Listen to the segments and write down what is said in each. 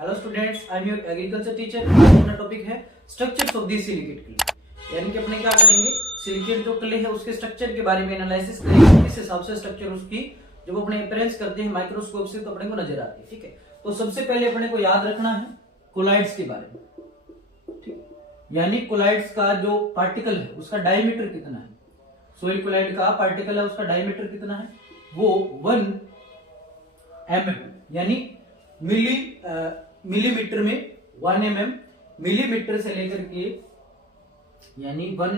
Hello students, I am your agriculture teacher. आज अपना topic है structures of the silicate clay. यानी कि अपने क्या करेंगे, सिलिकेट जो क्ले है उसके स्ट्रक्चर के बारे में एनालिसिस करेंगे, किस हिसाब से स्ट्रक्चर उसकी जब अपने अपेयरेंस करते हैं माइक्रोस्कोप से तो अपने को नजर आती है। ठीक है, तो सबसे पहले अपने को याद रखना है कोलाइड्स के बारे में। ठीक है, यानी कोलाइड्स का जो पार्टिकल है उसका डायमीटर कितना है। सोइल कोलाइड का पार्टिकल है उसका डायमीटर कितना है, वो 1 mm यानी मिलीमीटर में 1 mm, मिलीमीटर से लेकर के यानी 1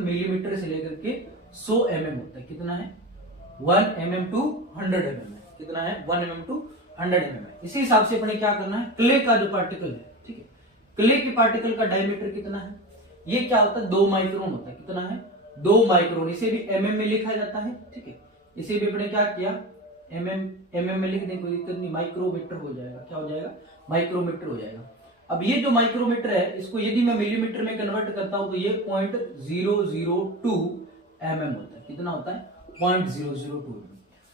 मिलीमीटर से लेकर के 100 mm होता है। कितना है, 1 mm to 100 mm है। कितना है, 1 mm to 100 mm है। इसी हिसाब से अपने क्या करना है, क्ले का जो पार्टिकल है, ठीक है, क्ले के पार्टिकल का डायमीटर कितना है, ये क्या होता है, 2 माइक्रोन होता है। कितना है, 2 माइक्रोन। इसे भी mm में लिखा जाता है। ठीक है, इसे भी अपने क्या किया, mm में लिख दें, कोई दिक्कत नहीं, माइक्रोमीटर हो जाएगा। क्या हो जाएगा, माइक्रोमीटर हो जाएगा। अब ये जो माइक्रोमीटर है इसको यदि मैं मिलीमीटर में कन्वर्ट करता हूं तो ये 0.002 mm होता है। कितना होता है, 0.002 mm।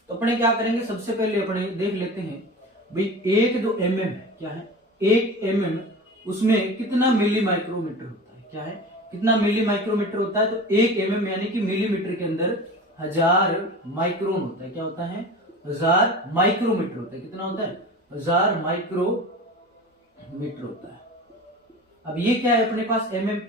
तो अपने क्या करेंगे, सबसे पहले अपने देख लेते हैं भाई एक जो mm है, क्या है, 1 mm उसमें कितना मिली माइक्रोमीटर होता है। क्या है, कितना मिली माइक्रोमीटर होता है, तो 1 mm यानी कि मिलीमीटर के अंदर 1000 माइक्रोन होता है। क्या होता है, 1000 माइक्रोमीटर होता है। कितना होता है, 1000 माइक्रोमीटर होता है। अब ये क्या है अपने पास, mm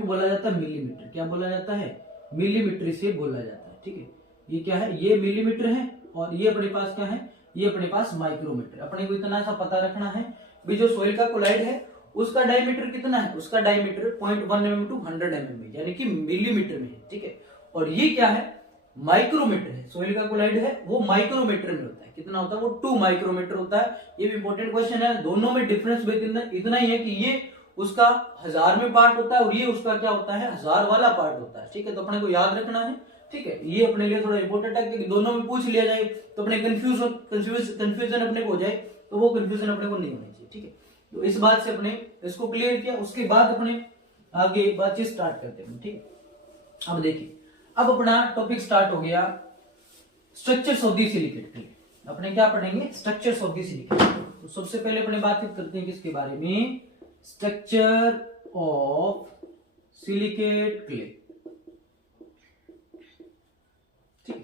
को बोला जाता है मिलीमीटर। क्या बोला जाता है, मिलीमीटर से बोला जाता है। ठीक है, ये क्या है, ये मिलीमीटर है और ये अपने पास क्या है, ये अपने पास माइक्रोमीटर। अपने को इतना सा पता रखना है भी जो सोइल का कोलाइड है उसका डायमीटर कितना है, उसका डायमीटर 0.1 mm to 100 mm यानी कि मिलीमीटर में है। ठीक है, और ये क्या है, माइक्रोमीटर है। सोइल का कोलाइड है वो माइक्रोमीटर में होता है। कितना होता है, वो 2 माइक्रोमीटर होता है। ये भी इंपॉर्टेंट क्वेश्चन है। दोनों में डिफरेंस इतना ही है कि ये उसका 1000 में पार्ट होता है और ये उसका क्या होता है, 1000 वाला पार्ट होता है। ठीक है, तो अपने को याद रखना है। ठीक है, ये अपने लिए थोड़ा इंपॉर्टेंट है क्योंकि दोनों में पूछ लिया जाए तो अपने कंफ्यूजन अपने को हो जाए, तो वो कंफ्यूजन अपने को नहीं होनी चाहिए। ठीक है, तो इस बात से अपने इसको क्लियर किया, उसके बाद अपने आगे बातचीत स्टार्ट करते हैं। ठीक है, अब देखिए, अब अपना टॉपिक स्टार्ट हो गया structures of the silicate clay. अपने क्या पढ़ेंगे, स्ट्रक्चर्स ऑफ द सिलिकेट। तो सबसे पहले अपने बातचीत करते हैं किसके बारे में, स्ट्रक्चर ऑफ सिलिकेट क्ले। ठीक है,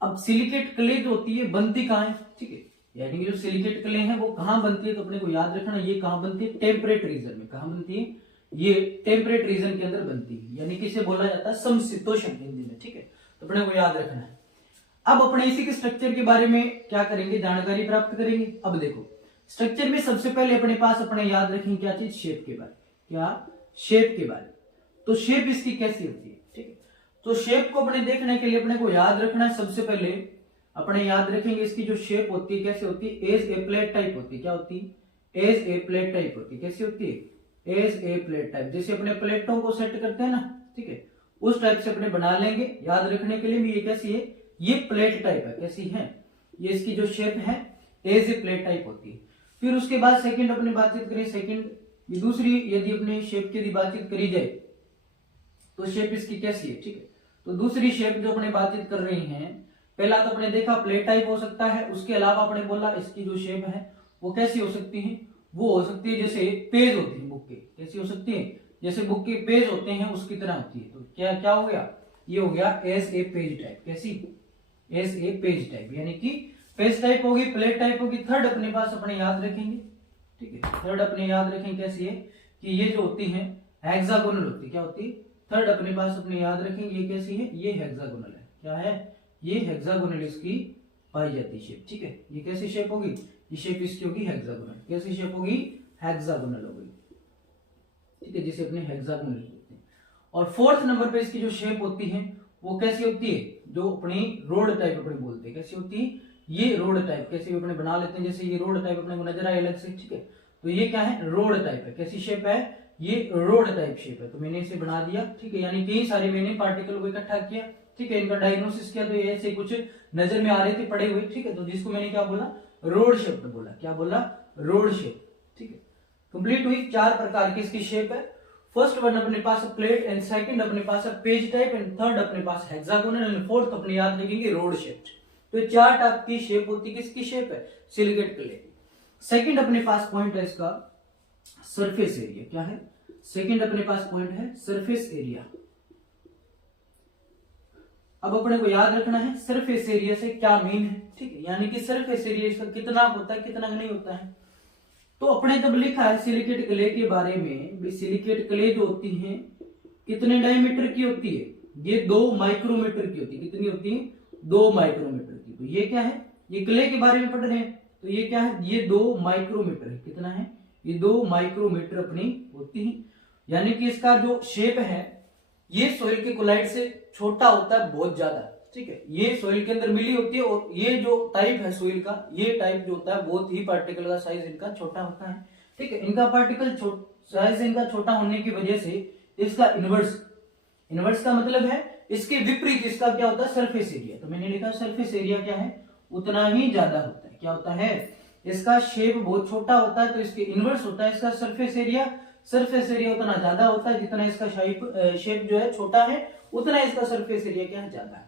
अब सिलिकेट क्ले जो होती है बनती कहां है। ठीक है, यानी कि जो सिलिकेट क्ले है वो कहां बनती है, तो अपने को याद रखना ये कहां बनती है, टेम्परेट रीजन में। कहां बनती है, ये टेम्परेट रीजन के अंदर बनती है, यानी कि इसे बोला जाता है समशीतोष्ण हिंदी में। ठीक है, तो अपने को याद रखना है। अब अपने इसी के स्ट्रक्चर के बारे में क्या करेंगे, जानकारी प्राप्त करेंगे। अब देखो, स्ट्रक्चर में सबसे पहले अपने पास अपने याद रखेंगे क्या चीज, शेप के बारे। क्या, शेप के बारे। तो शेप इसकी कैसी होती है। ठीक है, तो शेप को अपने देखने के लिए अपने को याद रखना है, सबसे पहले अपने याद रखेंगे इसकी जो शेप होती है कैसे होती है, एज ए प्लेट टाइप होती है। क्या होती है, एज ए प्लेट टाइप होती है। कैसी होती है, एज ए प्लेट टाइप। जैसे अपने प्लेटों को सेट करते हैं ना, ठीक है, उस टाइप से अपने बना लेंगे। याद रखने के लिए भी ये कैसी है, ये प्लेट टाइप है। कैसी है, ये इसकी जो शेप है एज ए प्लेट टाइप होती है। फिर उसके बाद सेकंड अपने बातचीत करें, सेकंड ये दूसरी यदि अपने शेप की बातचीत करी जाए तो शेप इसकी कैसी है। ठीक है, तो दूसरी शेप जो अपने बातचीत कर रही हैं, पहला तो अपने देखा प्लेट टाइप हो सकता है, उसके अलावा अपने बोला इसकी जो शेप है वो कैसी हो सकती है, वो हो सकती है जैसे पेज होती है बुक के। कैसी हो सकती है, जैसे बुक के पेज होते हैं उसकी तरह होती है। तो क्या क्या हो गया, ये हो गया एज ए पेज टाइप। कैसी, एज ए पेज टाइप, यानी कि पेज टाइप होगी, प्लेट टाइप होगी। थर्ड अपने पास अपने याद रखेंगे। ठीक है, थर्ड अपने याद रखेंगे कैसी है, कि ये जो होती है हेक्सागोनल होती है। क्या होती है, थर्ड अपने पास अपने याद रखेंगे ये कैसी है, ये हेक्सागोनल है। क्या है, ये हेक्सागोनल इसकी पाई जाती शेप। ठीक है, ये कैसी शेप होगी, ये शेप इसकी होगी हेक्सागोनल। कैसी शेप होगी, हेक्सागोनल होगी। ठीक है, जिसे अपने हेक्सागोनल बोलते हैं। और फोर्थ नंबर पे इसकी जो शेप होती है वो कैसी होती है, जो अपनी रोड टाइप अपने बोलते हैं। कैसी होती है, ये रोड टाइप। कैसे अपने बना लेते हैं, जैसे ये रोड टाइप अपने को नजर आए अलग से। ठीक है, तो ये क्या है, रोड टाइप है। कैसी शेप है, ये रोड टाइप शेप है। तो मैंने इसे बना दिया। ठीक है, यानी कई सारे मैंने पार्टिकल को इकट्ठा किया। ठीक है, इनका डायग्नोसिस किया, तो ये ऐसे कुछ नजर में आ रहे थे पड़े हुए। ठीक है, तो जिसको मैंने क्या बोला, रोड शेप बोला। क्या बोला, रोड शेप। ठीक है, कंप्लीट हुई। 4 प्रकार की इसकी शेप है। फर्स्ट वन अपने पास प्लेट एंड सेकंड अपने पास पेज टाइप एंड थर्ड अपने पास हेक्सागोनल एंड फोर्थ अपने याद रखेंगे रोड शेप। तो 4 टाइप की शेप होती है, किसकी शेप है, सिलिकेट क्ले। सेकंड अपने पास पॉइंट है इसका सरफेस एरिया। क्या है? सेकंड अपने पास पॉइंट है सरफेस एरिया। अब अपने को याद रखना है सरफेस एरिया से क्या मीन है, ठीक है, यानी कि सरफेस एरिया इसका कितना होता है, कितना नहीं होता है। तो अपने जब लिखा है सिलिकेट क्ले के बारे में, सिलिकेट क्ले जो होती है कितने डायमीटर की होती है? ये 2 माइक्रोमीटर की होती है। कितनी होती है? 2 माइक्रोमीटर की। तो ये क्या है? ये क्ले के बारे में पढ़ रहे हैं, तो ये क्या है? ये 2 माइक्रोमीटर है। कितना है? ये 2 माइक्रोमीटर अपनी होती है। यानी कि इसका जो शेप है ये सॉइल के कोलाइड से छोटा होता है बहुत ज्यादा, ठीक है। ये सॉइल के अंदर मिली होती है और ये जो टाइप है सॉइल का, ये टाइप जो होता है बहुत ही पार्टिकल का साइज इनका छोटा होता है, ठीक है। इनका पार्टिकल साइज इनका छोटा होने की वजह से इसका इनवर्स का मतलब है इसके विपरीत इसका क्या होता है? Surface area. तो मैंने लिखा सरफेस एरिया क्या है? उतना ही ज्यादा होता है। क्या होता है? इसका शेप बहुत छोटा होता है तो इसके इनवर्स होता है इसका सरफेस एरिया। सरफेस एरिया उतना ज्यादा होता है जितना इसका शेप जो है छोटा है उतना इसका सरफेस एरिया क्या है? ज्यादा है।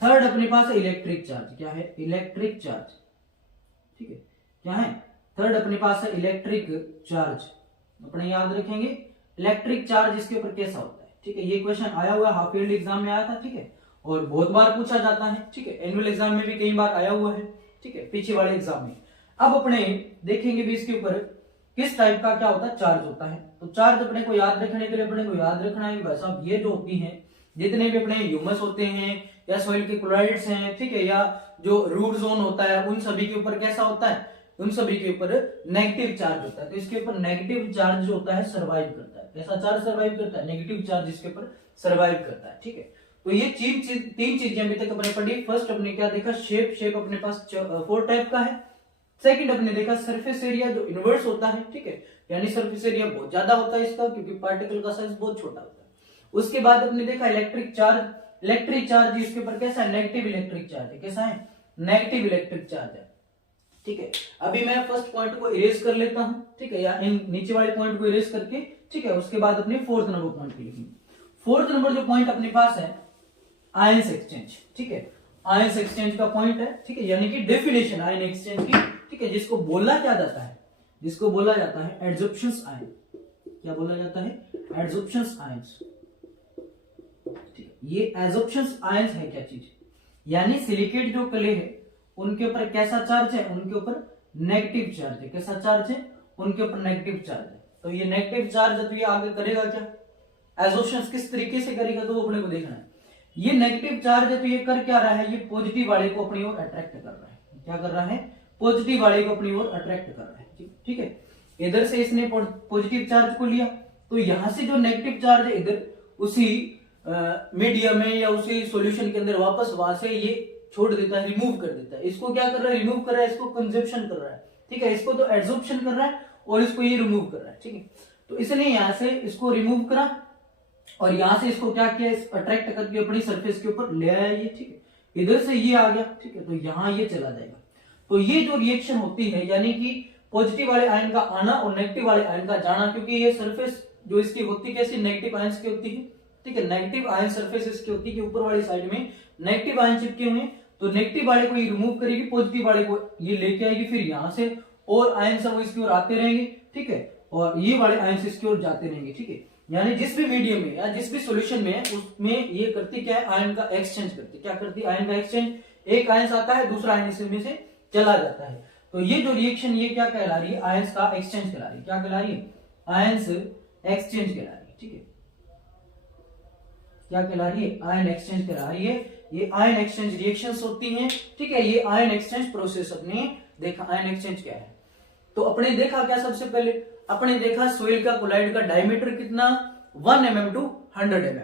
थर्ड अपने पास है इलेक्ट्रिक चार्ज। क्या है? इलेक्ट्रिक चार्ज, ठीक है। क्या है? थर्ड अपने पास है इलेक्ट्रिक चार्ज। अपने याद रखेंगे इलेक्ट्रिक चार्ज इसके ऊपर कैसा होता है, ठीक है। ये क्वेश्चन आया हुआ है, हाफ ईयरली एग्जाम में आया था, ठीक है, और बहुत बार पूछा जाता है, ठीक है। एनुअल एग्जाम में भी कई बार आया हुआ है, ठीक है, पीछे वाले एग्जाम में। अब अपने देखेंगे भी इसके ऊपर किस टाइप का क्या होता है? चार्ज होता है। तो चार्ज अपने को याद रखने के लिए अपने को याद रखना है भाई साहब, ये जो होती है जितने भी अपने ह्यूमस होते हैं या सॉइल के क्लोराइड्स हैं, ठीक है, या जो रूट जोन होता है उन सभी के ऊपर कैसा होता है? उन सभी के ऊपर नेगेटिव चार्ज होता है। तो इसके ऊपर नेगेटिव चार्ज जो होता है सर्वाइव करता है। कैसा चार्ज सर्वाइव करता है? नेगेटिव चार्ज इसके ऊपर सर्वाइव करता है, ठीक है। तो ये तीन चीजें अभी तक अपने पढ़ी। फर्स्ट अपने क्या देखा? शेप अपने पास 4 टाइप का है। सेकंड अपने देखा सरफेस एरिया जो इनवर्स होता है, ठीक है, यानी सरफेस एरिया बहुत ज्यादा होता है इसका क्योंकि पार्टिकल का साइज बहुत छोटा होता है। उसके बाद अपने देखा इलेक्ट्रिक चार्ज इसके ऊपर कैसा है? नेगेटिव इलेक्ट्रिक चार्ज है। कैसा है? नेगेटिव इलेक्ट्रिक चार्ज है, ठीक है। अभी मैं फर्स्ट पॉइंट को इरेज कर लेता हूं, ठीक है, या इन नीचे वाले पॉइंट को इरेज करके, ठीक है, उसके बाद अपने फोर्थ नंबर पॉइंट लिखेंगे। फोर्थ नंबर जो पॉइंट अपने पास है आयंस एक्सचेंज, ठीक है, आयंस एक्सचेंज का पॉइंट है, ठीक है, यानी कि डेफिनेशन आयन एक्सचेंज की, ठीक है, जिसको बोला क्या जाता है? जिसको बोला जाता है एडजॉर्प्शंस आयन। क्या बोला जाता है? एडजॉर्प्शंस आयंस, ठीक है। ये एडजॉर्प्शंस आयंस है क्या चीज? यानी सिलिकेट जो क्ले है उनके ऊपर कैसा चार्ज है? उनके ऊपर नेगेटिव चार्ज है। कैसा चार्ज है? उनके ऊपर नेगेटिव चार्ज है। तो ये नेगेटिव चार्ज है तो ये आगे करेगा क्या? एडजॉर्प्शंस किस तरीके से करेगा तो वो अपने को देखना है। ये नेगेटिव चार्ज है तो ये कर क्या रहा है? ये पॉजिटिव वाले को अपनी ओर अट्रैक्ट कर रहा है। क्या कर रहा है? पॉजिटिव वाले को अपनी ओर अट्रैक्ट कर रहा है, ठीक है। इधर से इसने पॉजिटिव चार्ज को लिया तो यहां से जो नेगेटिव चार्ज है इधर उसी मीडियम में या उसी सॉल्यूशन के अंदर वापस वहां से ये छोड़ देता है, रिमूव कर देता है। इसको क्या कर रहा है? रिमूव कर रहा है, इसको कंजप्शन कर रहा है, ठीक है। इसको तो एब्जॉर्प्शन कर रहा है और इसको ये रिमूव कर रहा है, ठीक है। तो इसने यहां से इसको रिमूव करा और यहां से इसको क्या किया? अट्रैक्ट करके अपनी सरफेस के ऊपर ले आया ये, ठीक है। इधर से ये आ गया, ठीक है, तो यहां ये चला जाएगा। तो ये जो रिएक्शन होती है यानी कि पॉजिटिव वाले आयन का आना और नेगेटिव वाले आयन का जाना, क्योंकि ये सरफेस जो इसकी होती कैसी? नेगेटिव आयंस की होती है, ठीक है। नेगेटिव आयन सरफेस इसकी होती है कि ऊपर वाली साइड में नेगेटिव आयन चिपके हुए, तो नेगेटिव वाले को ये रिमूव करेगी, पॉजिटिव वाले को ये लेके आएगी, फिर यहां से और आयन सब इसकी ओर आते रहेंगे, ठीक है, और ये वाले आयन इसकी ओर जाते रहेंगे, ठीक है। यानी जिस भी मीडियम में या जिस भी सॉल्यूशन में है उसमें ये करती क्या है? आयन का एक्सचेंज करती। क्या करती है? आयन का एक्सचेंज। एक आयन आता है, दूसरा आयन इसमें से चला जाता है। तो ये जो रिएक्शन ये क्या कहला रही है? आयंस का एक्सचेंज कहला रही है। क्या कहला रही है? आयंस एक्सचेंज कहला रही है, ठीक है। क्या कहला रही है? आयन एक्सचेंज कहला रही है। ये आयन एक्सचेंज रिएक्शंस होती हैं, ठीक है। ये आयन एक्सचेंज प्रोसेस अपने देखा। आयन एक्सचेंज क्या है? तो अपने देखा क्या? सबसे पहले अपने देखा सॉइल का कोलाइड का डायमीटर कितना? 1 mm to 100 mm।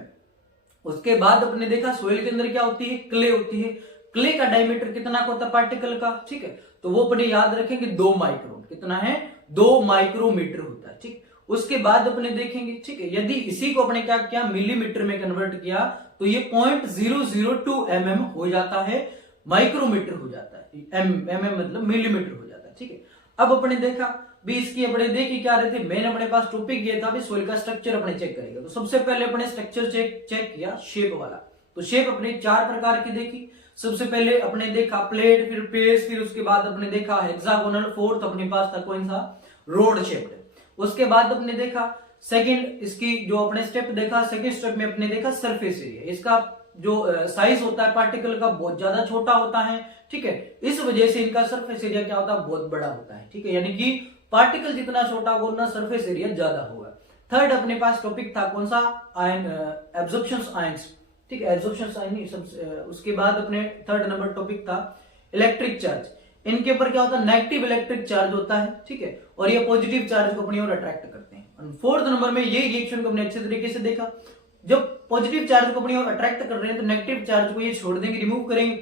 उसके बाद अपने देखा सॉइल के अंदर क्या होती है? क्ले होती है। क्ले का डायमीटर कितना होता है पार्टिकल का, ठीक है, तो वो अपने याद रखेंगे 2 माइक्रोन। कितना है? 2 माइक्रोमीटर होता है, ठीक। उसके बाद अपने देखेंगे, ठीक है, यदि इसी को अपने क्या किया? मिलीमीटर में कन्वर्ट किया तो ये 0.002 mm हो जाता है, माइक्रोमीटर हो जाता है, mm मतलब मिलीमीटर हो जाता है, ठीक है। अब अपने देखा भी इसकी अपने देखी क्या रहे थे? मैंने अपने पास टॉपिक दिया था सॉइल का स्ट्रक्चर अपने चेक करेगा। तो सबसे पहले अपने स्ट्रक्चर चेक किया शेप वाला। तो शेप अपने 4 प्रकार की देखी। सबसे पहले अपने देखा प्लेट, फिर पेज, फिर उसके बाद अपने देखा हेक्सागोनल, फोर्थ अपने पास था कौन सा, रोड शेप्ड। उसके बाद अपने देखा सेकंड, इसकी जो अपने स्टेप देखा, सेकंड स्टेप में अपने देखा सरफेस एरिया। इसका जो साइज होता है पार्टिकल का बहुत ज्यादा छोटा होता है, ठीक है, इस वजह से इनका सरफेस एरिया क्या होता है, बहुत बड़ा होता है, ठीक है, यानी कि पार्टिकल जितना छोटा होगा उतना सरफेस एरिया ज्यादा होगा। थर्ड अपने पास टॉपिक था कौन सा, आयन एब्जॉर्प्शन आयंस, ठीक है, एब्जॉर्प्शन आयन। उसके बाद अपने थर्ड नंबर टॉपिक था इलेक्ट्रिक चार्ज। इनके ऊपर क्या होता है, नेगेटिव इलेक्ट्रिक चार्ज होता है, ठीक है, और ये पॉजिटिव चार्ज को अपनी ओर अट्रैक्ट करते हैं। फोर्थ नंबर में ये रिएक्शन को हमने अच्छे तरीके से देखा, जब पॉजिटिव चार्ज को अपनी ओर अट्रैक्ट कर रहे हैं तो नेगेटिव चार्ज को ये छोड़ देंगे, रिमूव करेंगे।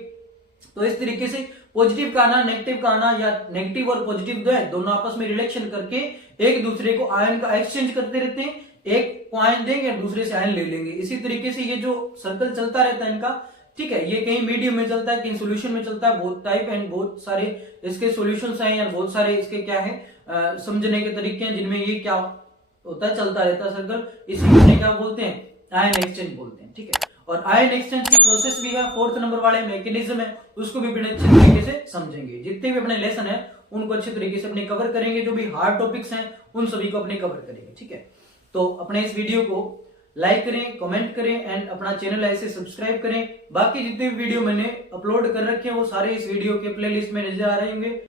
तो इस तरीके से पॉजिटिव का आना, नेगेटिव का आना, या नेगेटिव और पॉजिटिव जो है दोनों आपस में रिलेशन करके एक दूसरे को आयन का एक्सचेंज करते रहते हैं, एक को आयन देंगे दूसरे से आयन ले लेंगे। इसी तरीके से ये जो सर्कल चलता रहता है इनका, ठीक है, ये कहीं मीडियम में चलता है, कहीं सोल्यूशन में चलता है, बहुत टाइप एंड बहुत सारे इसके सोल्यूशंस हैं, या बहुत सारे इसके क्या है समझने के तरीके हैं जिनमें ये क्या होता है, चलता रहता है सर्कल। इसी को क्या बोलते हैं, आयन एक्सचेंज बोलते हैं, ठीक है। और आयन एक्सचेंज की प्रोसेस भी है, फोर्थ नंबर वाले मैकेनिज्म है, उसको भी बड़े अच्छे तरीके से समझेंगे। जितने भी अपने लेसन है उनको अच्छे तरीके से अपने कवर करेंगे, जो भी हार्ड टॉपिक्स हैं उन सभी को अपने कवर करेंगे, ठीक है। तो अपने इस वीडियो को लाइक करें, कमेंट करें एंड अपना चैनल ऐसे सब्सक्राइब करें। बाकी जितने भी वीडियो मैंने अपलोड कर रखे हैं वो सारे इस वीडियो के प्लेलिस्ट में नजर आ रहे होंगे।